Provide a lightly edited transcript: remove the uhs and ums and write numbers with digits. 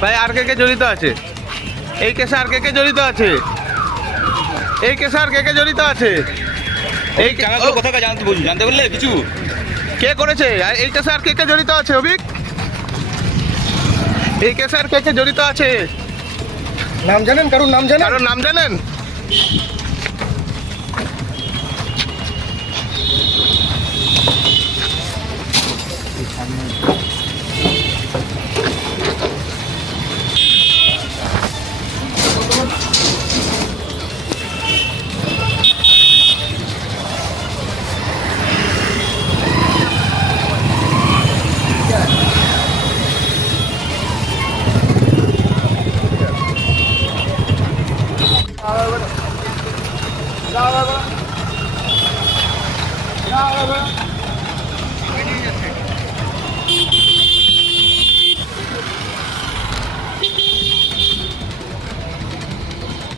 ভাই আর কে জড়িত আছে এই কেসে? আর কে জড়িত আছে এই কেসে? আর কে জড়িত আছে এই কথা জানতে বললে কিছু কে করেছে এই কেসে? আর কে জড়িত আছে অভিক? এই কেসে আর কে জড়িত আছে? নাম জানেন? কারোর নাম জানেন? কারোর নাম জানেন? Yeah.